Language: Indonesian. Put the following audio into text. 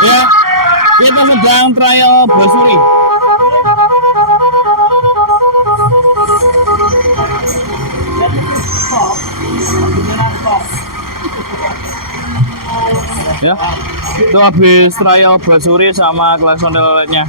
Ya, kita sedang trial brosuri. Ya, itu habis trial brosuri sama klakson teloletnya.